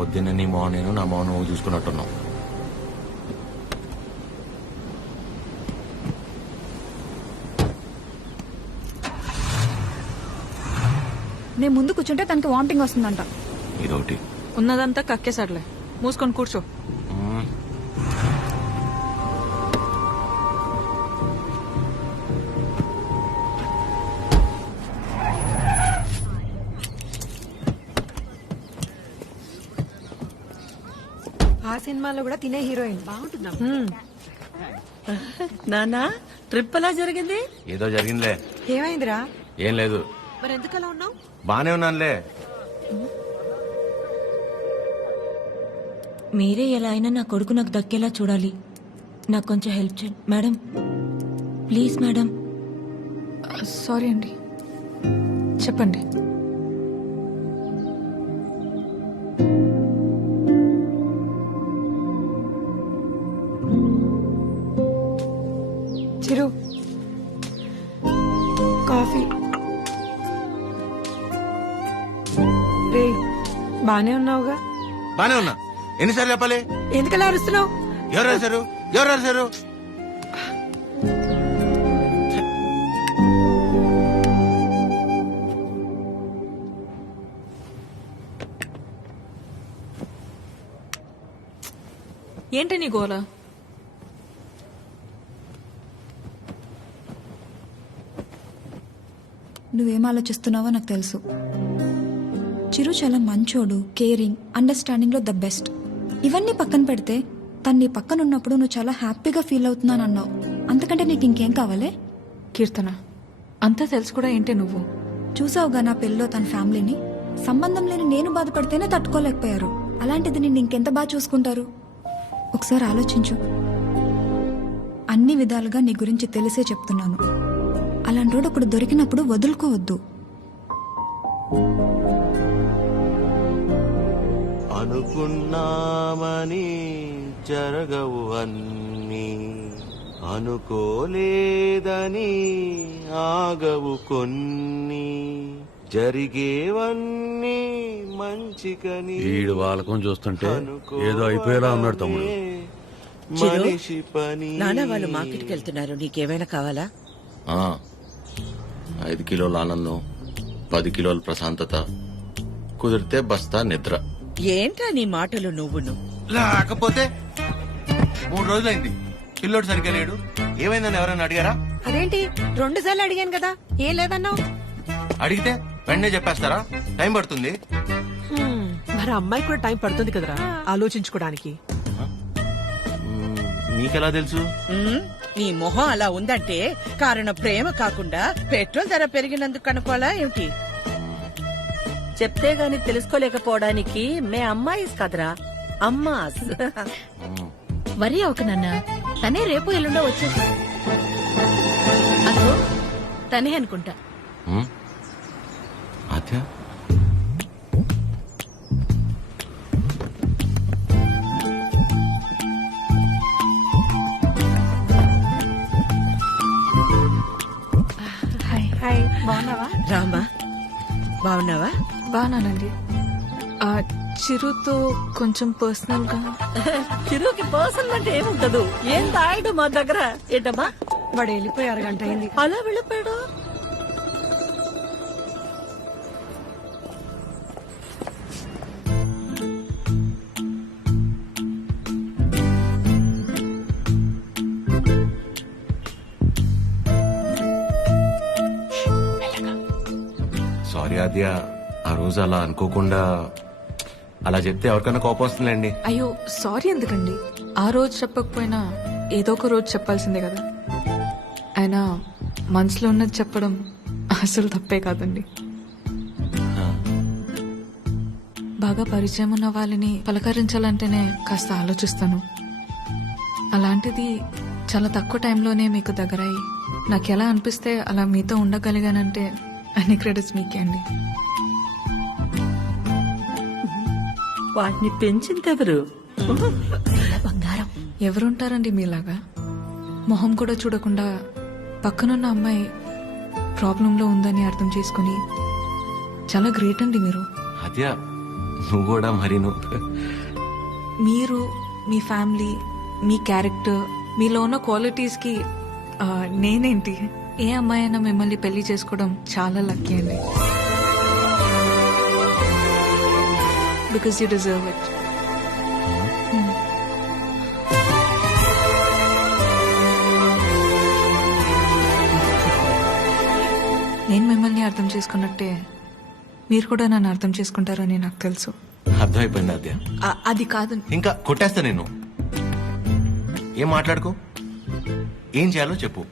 పొద్దున్న నీ మో నేను నా మో నువ్వు చూసుకున్నట్టున్నావు. నేను ముందు కూర్చుంటే తనకి వామిటింగ్ వస్తుందంట. ఇదొకటి ఉన్నదంతా కక్కేసాడులే, మూసుకొని కూర్చో. ఆ సినిమాలో కూడా తినే హీరోయిన్ బాగుంటుందా? నానా ట్రిప్ ఎలా జరిగింది? ఏదో జరిగిందిలే. ఏమైందిరా? ఏం లేదు. మరి ఎందుకలా ఉన్నావు? బానే ఉన్నానులే. మీరే ఎలా అయినా నా కొడుకు నాకు దక్కేలా చూడాలి. నాకు కొంచెం హెల్ప్ చేయండి మేడం, ప్లీజ్ మేడం. సారీ అండి, చెప్పండి. చిరు కాఫీ. రే బానే ఉన్నావుగా? బానే ఉన్నా. ఎన్నిసార్లు చెప్పాలి? ఎందుకలా అరుస్తున్నావు? ఎవరు రాశారు? ఎవరు రాశారు? ఏంటి నీ గోల? నువ్వేం ఆలోచిస్తున్నావో నాకు తెలుసు. చిరు చాలా మంచోడు, కేరింగ్, అండర్స్టాండింగ్ లో ద బెస్ట్. ఇవన్నీ పక్కన పెడితే తను నీ పక్కన ఉన్నప్పుడు నువ్వు చాలా హ్యాపీగా ఫీల్ అవుతున్నాను అన్నావు. అంతకంటే నీకు ఇంకేం కావాలి? కీర్తన, అంతా తెలుసు కూడా ఏంటి నువ్వు? చూసావుగా నా పెళ్ళిలో తన ఫ్యామిలీని. సంబంధం లేని నేను బాధపడితేనే తట్టుకోలేకపోయారు. అలాంటిది నిన్ను ఇంకెంత బాగా చూసుకుంటారు? ఒకసారి ఆలోచించు. అన్ని విధాలుగా నీ గురించి తెలిసే చెప్తున్నాను. అలాంటి రోడ్డు ఒకడు దొరికినప్పుడు వదులుకోవద్దు. అనుకున్నామని జరగవు అన్నీ, అనుకోలేదని ఆగవు కొన్ని, జరిగేవన్నీ మంచికని. ఈడు వాళ్ళకం చూస్తుంటే ఏదో అయిపోయేలా ఉన్నాడు తమ్ముడు. మనిషి పని. నాన్న వాళ్ళు మార్కెట్కి వెళ్తున్నారు, నీకేమైనా కావాలా? 5 కిలోల ఆనందం, 10 కిలోల ప్రశాంతత, కుదిరితే బస్తా నిద్ర. ఏంటా నీ మాటలు నువ్వును? లేకపోతే 3 రోజులైంది పిల్లోడు సరిగ్గా లేడు. ఏమైందని ఎవరైనా అడిగారా? అదేంటి 2 సార్లు అడిగాను కదా, ఏం లేదన్నావు? అడిగితే వెంటనే చెప్పేస్తారా? టైం పడుతుంది. మరి అమ్మాయి కూడా టైం పడుతుంది కదరా ఆలోచించుకోవడానికి. మీకెలా తెలుసు? నీ మొహం అలా ఉందంటే కారణం ప్రేమ కాకుండా పెట్రోల్ ధర పెరిగినందుకు కనుకోవాలా ఏమిటి? చెప్తే గాని తెలుసుకోలేకపోవడానికి మే అమ్మాయిస్ కదరా, అమ్మాస్. వరి అవక నాన్న, తనే రేపు ఎల్లుండో వచ్చేసి. అదో తనే అనుకుంటా. ఆద్య, హాయ్, బాగున్నావా? రామా, బాగున్నావా? బాగానండి. చిరుతో కొంచెం పర్సనల్ గా. చిరుకి పర్సనల్ అంటే ఏముంటదు? ఏం తాగడు మా దగ్గర. ఏంటమ్మా వాడు వెళ్ళిపోయి 1 గంట అయింది. అలా వెళ్ళిపోయాడు? సారీ ఆద్య, ఆ రోజు అలా అనుకోకుండా అలా చెప్తే ఎవరికైనా కోపం వస్తుందండి. అయ్యో సారీ ఎందుకండి? ఆ రోజు చెప్పకపోయినా ఏదో ఒక రోజు చెప్పాల్సిందే కదా. అయినా మనసులో ఉన్నది చెప్పడం అసలు తప్పే కాదండి. బాగా పరిచయం ఉన్న వాళ్ళని పలకరించాలంటేనే కాస్త ఆలోచిస్తాను. అలాంటిది చాలా తక్కువ టైంలోనే మీకు దగ్గరయ్యి నాకు ఎలా అనిపిస్తే అలా మీతో ఉండగలిగానంటే అన్ని క్రెడిట్స్ మీకే అండి. వాటిని పెంచిందెవరు? బంగారం. ఎవరుంటారండి మీలాగా? మొహం కూడా చూడకుండా పక్కనున్న అమ్మాయి ప్రాబ్లంలో ఉందని అర్థం చేసుకుని చాలా గ్రేట్ అండి మీరు. ఆద్య, నువ్వు కూడా మరి నువ్వు మీరు మీ ఫ్యామిలీ మీ క్యారెక్టర్ మీలో ఉన్న క్వాలిటీస్కి నేనేంటి ఏ అమ్మాయి అయినా మిమ్మల్ని పెళ్లి చేసుకోవడం చాలా లక్కీ అండి బికాస్ యూ డిజర్వ్ ఇట్ నేను మిమ్మల్ని అర్థం చేసుకున్నట్టే మీరు కూడా నన్ను అర్థం చేసుకుంటారని నాకు తెలుసు అర్థమైపోయింది ఆద్య. అది కాదు ఇంకా కొట్టేస్తా నేను. ఏం మాట్లాడుకో, ఏం చేయాలో చెప్పు.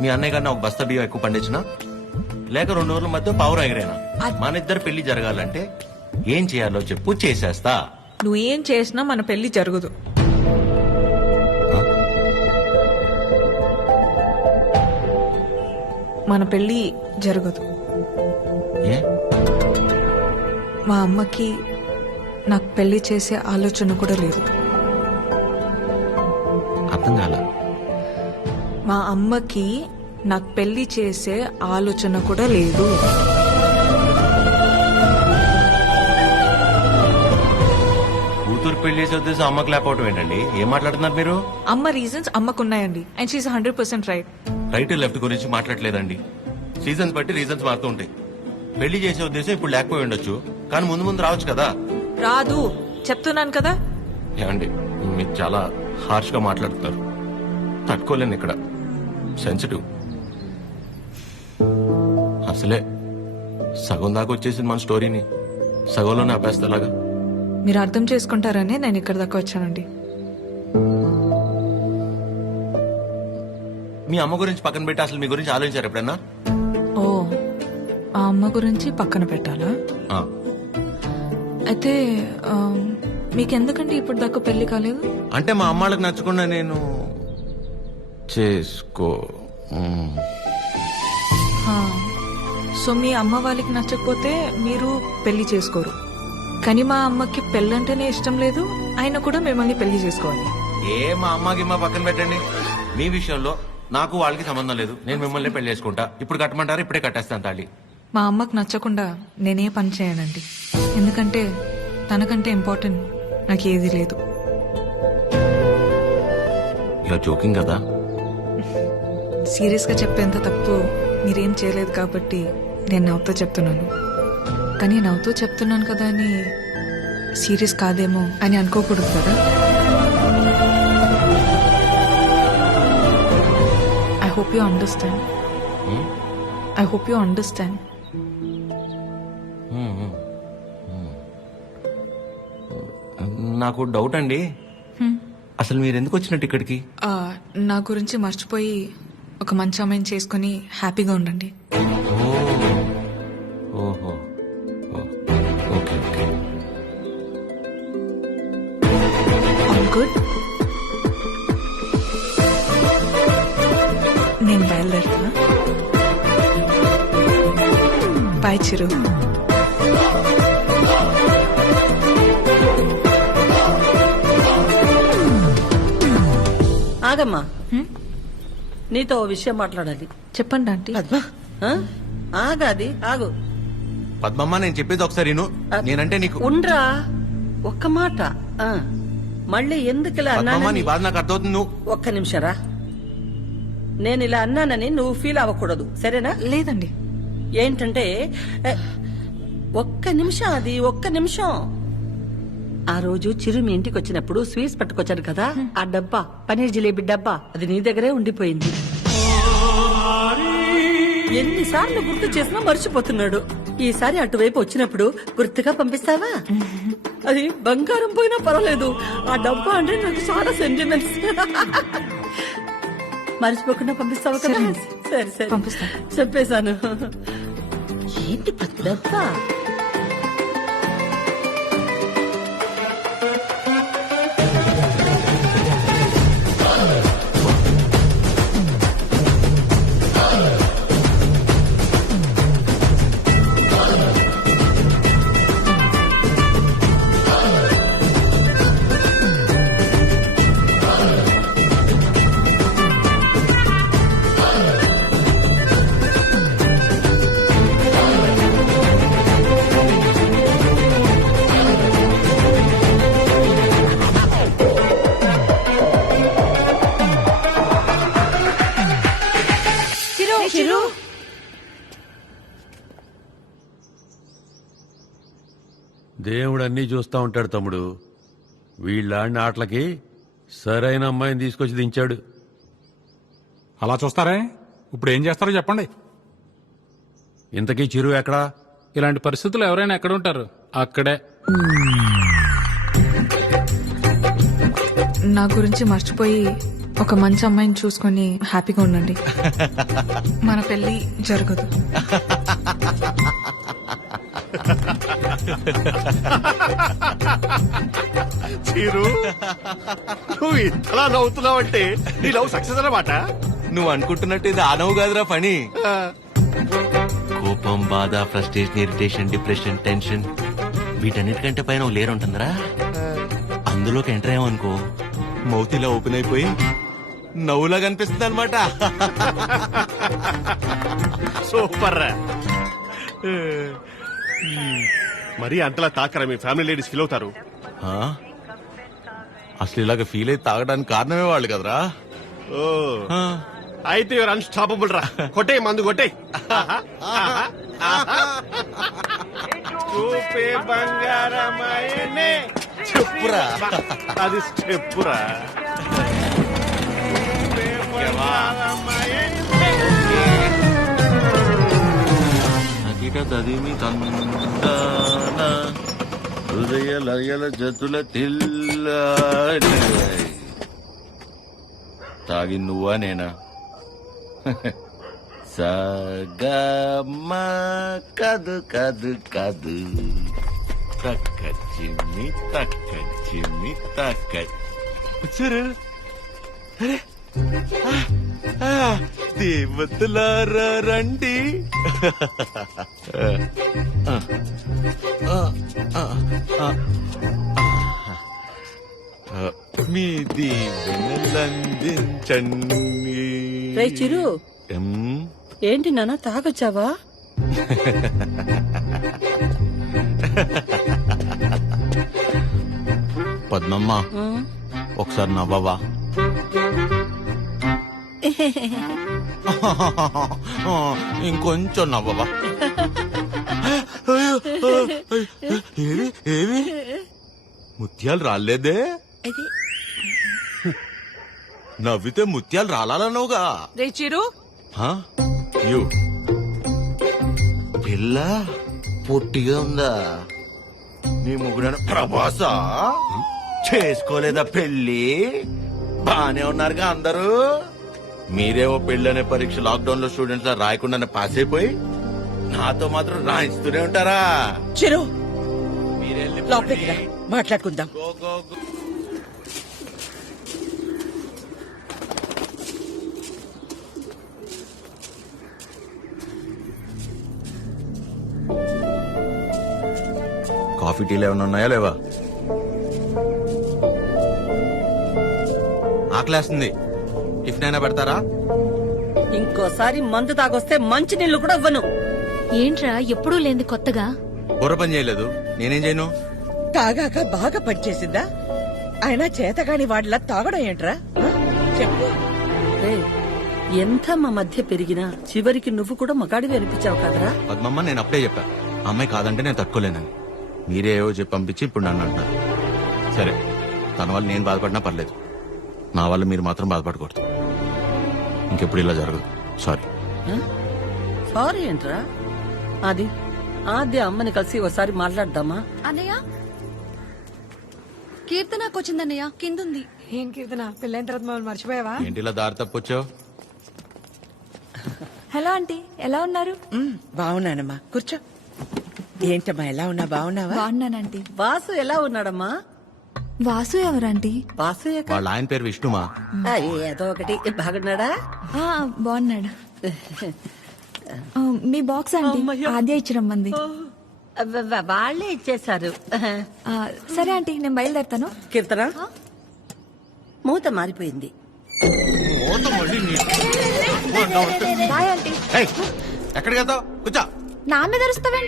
మీ అన్నయ్య కన్నా ఒక బస్తా బియ్యం ఎక్కువ పండించినా లేక 2 రోజుల మధ్య పావురం ఎగిరేనా మన ఇద్దరు పెళ్లి జరగాలంటే ఏం చేయాలో చెప్పు, చేసేస్తా. నువ్వేం చేసినా మన పెళ్లి జరగదు. మన పెళ్లి జరగదు. ఏ మా అమ్మకి నాకు పెళ్లి చేసే ఆలోచన కూడా లేదు. అర్థం కాల. మా అమ్మకి నాకు పెళ్లి చేసే ఆలోచన కూడా లేదు. కూతురు పెళ్లి చేసే ఉద్దేశం అమ్మకి లేకపోవటం ఏంటండి? ఏం మాట్లాడుతున్నారు మీరు? అమ్మ రీజన్స్ అమ్మకున్నాయండి అండ్ షీఈ్ 100% రైట్. రైట్ లెఫ్ట్ గురించి మాట్లాడలేదండి. సీజన్స్ బట్టి రీజన్స్ మారుతూ ఉంటాయి. పెళ్లి చేసే ఉద్దేశం ఇప్పుడు లేకపోయి ఉండొచ్చు, కానీ ముందు ముందు రావచ్చు కదా. రాదు చెప్తున్నాను కదా. ఏమండి మీరు చాలా హార్ష్ గా మాట్లాడుతున్నారు. తట్టుకోలేను ఇక్కడ. సెన్సిటివ్. అసలే సగం దాకా వచ్చేసింది మన స్టోరీని, సగంలోనే ఆపేస్తలాగా. మీరు అర్థం చేసుకుంటారనే నేను ఇక్కడ దాకా వచ్చానండి. మీ అమ్మ గురించి పక్కన పెట్టి అసలు మీ గురించి ఆలోచించారు ఎప్పుడన్నా? ఓ ఆ అమ్మ గురించి పక్కన పెట్టాలా? ఆ, అయితే మీకెందుకంటే ఇప్పుడు దాకా పెళ్లి కాలేదు? అంటే మా అమ్మాళ్ళకి నచ్చకుండా నేను చేసుకో. సో మీ అమ్మ వాళ్ళకి నచ్చకపోతే మీరు పెళ్లి చేసుకోరు. కానీ మా అమ్మకి పెళ్ళంటేనే ఇష్టం లేదు, ఆయన కూడా మిమ్మల్ని పెళ్లి చేసుకోవాలి. ఏ మా అమ్మకి మా పక్కన పెట్టండి. మీ విషయంలో నాకు వాళ్ళకి సంబంధం లేదు. నేను మిమ్మల్ని పెళ్లి చేసుకుంటా. ఇప్పుడు కట్టమంటారు, ఇప్పుడే కట్టేస్తాను తాళి. మా అమ్మకి నచ్చకుండా నేనే పని చేయనండి. ఎందుకంటే తనకంటే ఇంపార్టెంట్ నాకు ఏది లేదు. ఇలా జోకింగ్ కదా. సీరియస్ గా చెప్పేంత తప్పు మీరేం చేయలేదు కాబట్టి నేను నవ్వుతూ చెప్తున్నాను. కానీ నవ్వుతూ చెప్తున్నాను కదా అని సీరియస్ కాదేమో అని అనుకోకూడదు కదా. I hope you understand. I hope you understand. నాకు డౌట్ అండి, అసలు మీరు ఎందుకు వచ్చినట్టు ఇక్కడికి? నా గురించి మర్చిపోయి ఒక మంచి అమ్మాయిని చేసుకుని హ్యాపీగా ఉండండి. ఓహో, ఓకే ఓకే. All good. నేను బయలుదేరుతున్నా. బాయ్ చిరు. ఆగమ్మా, నీతో ఓ విషయం మాట్లాడాలి. చెప్పండి ఆంటీ. పద్మ, ఆగాది ఆగు. పద్మమ్మ నేను చెప్పేది ఒకసారి విను. నేనంటే నీకు ఉండ్రా, ఒక్క మాట. మళ్ళీ ఎందుకు ఇలా పద్మమ్మ, నీ అన్నానని బాధ నాకు అర్థమవుతుంది. నువ్వు ఒక్క నిమిషరా. నేను ఇలా అన్నానని నువ్వు ఫీల్ అవ్వకూడదు, సరేనా? లేదండి. ఏంటంటే ఒక్క నిమిషం, అది ఒక్క నిమిషం. ఆ రోజు చిరు మీ ఇంటికి వచ్చినప్పుడు స్వీట్స్ పట్టుకొచ్చాడు కదా, ఆ డబ్బా పనీర్ జిలేబీ డబ్బా అది నీ దగ్గరే ఉండిపోయింది. ఎన్నిసార్లు గుర్తు చేసినా మర్చిపోతున్నాడు. ఈసారి అటువైపు వచ్చినప్పుడు గుర్తుగా పంపిస్తావా? అది బంగారం పోయినా పర్వాలేదు, ఆ డబ్బా అంటే నాకు చాలా సెంటిమెంట్స్. మర్చిపోకుండా పంపిస్తావా కదా? సరే సరే పంపిస్తా. చెప్పేశాను. ఏంటి డబ్బా? దేవుడు అన్నీ చూస్తా ఉంటాడు తమ్ముడు. వీళ్ళాడిన ఆటలకి సరైన అమ్మాయిని తీసుకొచ్చి దించాడు. అలా చూస్తారే? ఇప్పుడు ఏం చేస్తారో చెప్పండి. ఇంతకీ చిరు ఎక్కడా? ఇలాంటి పరిస్థితులు ఎవరైనా ఎక్కడ ఉంటారు? అక్కడే. నా గురించి మర్చిపోయి ఒక మంచి అమ్మాయిని చూసుకొని హ్యాపీగా ఉండండి. మన పెళ్లి జరగదు. చిరు నువ్వు ఇంతలా నవ్వుతున్నావంటే నీ లవ్ సక్సెస్ అన్నమాట. నువ్వు అనుకుంటున్నట్టు ఇది ఆనవు కాదురా పని. కోపం, బాధ, ఫ్రస్ట్రేషన్, ఇరిటేషన్, డిప్రెషన్, టెన్షన్ వీటన్నిటికంటే పైన ఓ లేరు ఉంటుందిరా. అందులోకి ఎంటర్ అయ్యామనుకో మౌత్ ఇలా ఓపెన్ అయిపోయి నవ్వులా కనిపిస్తుంది అనమాట. సూపర్ రా. మరి అంతలా తాకరా మీ ఫ్యామిలీ లేడీస్ ఫీల్ అవుతారు. అసలు ఇలాగ ఫీల్ అయి తాగడానికి కారణమే వాళ్ళు కదరా. అయితే యువర్ అన్స్టాపబుల్ రా. కొట్టే మందు కొట్టే. చూపే బంగారమాయనే. చెప్పురా. అది చెప్పురా. తదిమి తందాన హృదయ లయల జతుల తిల్ల. తాగి నువ్వా నేనా? సగమ కదు కదు కదు తక్క చిమ్మి తక్క చిమ్మి తక్క. వచ్చారు దేవతలారా రండి. మీ దీవెనలందించండి. రే చిరు, ఎం? ఏంటి నాన్న తాగొచ్చావా? పద్మమ్మ ఒకసారి నవ్వవా? ఇంకొంచెం నవ్వవా? ఏవి ఏవి ముత్యాలు రాలేదే? నవ్వితే ముత్యాలు రాలన్నావుగా. రే చిరు, యు పిల్ల పొట్టిగా ఉందా? నీ ముగ్గురు ప్రభాస చేసుకోలేదా పెళ్లి? బానే ఉన్నారుగా అందరూ. మీరేమో పెళ్ళనే పరీక్ష లాక్డౌన్ లో స్టూడెంట్స్ లా రాయకుండా పాస్ అయిపోయి నాతో మాత్రం రాయిస్తూనే ఉంటారా? చిరు మీరెళ్ళి లోపలికి రా, మాట్లాడుకుందాం. Go go go. కాఫీ టీలు ఏమైనా ఉన్నాయా లేవా? ఆకలేస్తుంది. టిఫిన్ అయినా పెడతారా? ఇంకోసారి మందు తాగొస్తే మంచి నీళ్లు కూడా ఇవ్వను. ఏంట్రా ఎప్పుడూ లేంది కొత్తగా? బుర్ర పని చేయలేదు, నేనేం చేయను? తాగాక బాగా పనిచేసిందా? అయినా చేతగాని వాడిలా తాగడం ఏంట్రా? చెప్పు. రేయ్, ఎంత మా మధ్య పెరిగినా చివరికి నువ్వు కూడా మగాడివి అనిపించావు కదరా. పద్మమ్మ నేను అప్పుడే చెప్పా, అమ్మాయి కాదంటే నేను తట్టుకోలేనని. మీరే ఏవో చెప్పి పంపించి ఇప్పుడు నన్ను అంటున్నారు. సరే, తన వల్ల నేను బాధపడినా పర్లేదు, నా వల్ల మీరు మాత్రం బాధపడకూడదు. ఇంకెప్పుడు ఇలా జరగదు. సారీ. సారీ ఏంట్రా? అది ఆద్య అమ్మని కలిసి ఒకసారి మాట్లాడదామా? అన్నయ్య, కీర్తనకు వచ్చిందన్నయ్య, కిందుంది. ఏం కీర్తన, పెళ్ళైన తర్వాత మమ్మల్ని మర్చిపోయావా? ఏంటి ఇలా దారి తప్పొచ్చావు? హలో ఆంటీ, ఎలా ఉన్నారు? బాగున్నానమ్మా, కూర్చో. ఏంటమ్మా ఎలా ఉన్నా? బాగున్నావా? బాగున్నానంటీ. వాసు ఎలా ఉన్నాడమ్మా? వాసు ఎవరంటీ? వాసు ఎక్కడ? వాళ్ళ ఆయన పేరు విష్ణుమా. ఏదో ఒకటి. బాగున్నాడా? బాగున్నాడు. మీ బాక్స్ ఆంటీ ఆద్య ఇచ్చిరమ్మంది. వాళ్లే ఇచ్చేశారు. సరే ఆంటీ, నేను బయలుదేరుతాను. కీర్తన, మూత మారిపోయింది. Bye aunty. ఎక్కడికి వెళ్తావు? కూర్చో. నా మీద అరుస్తావేంటి?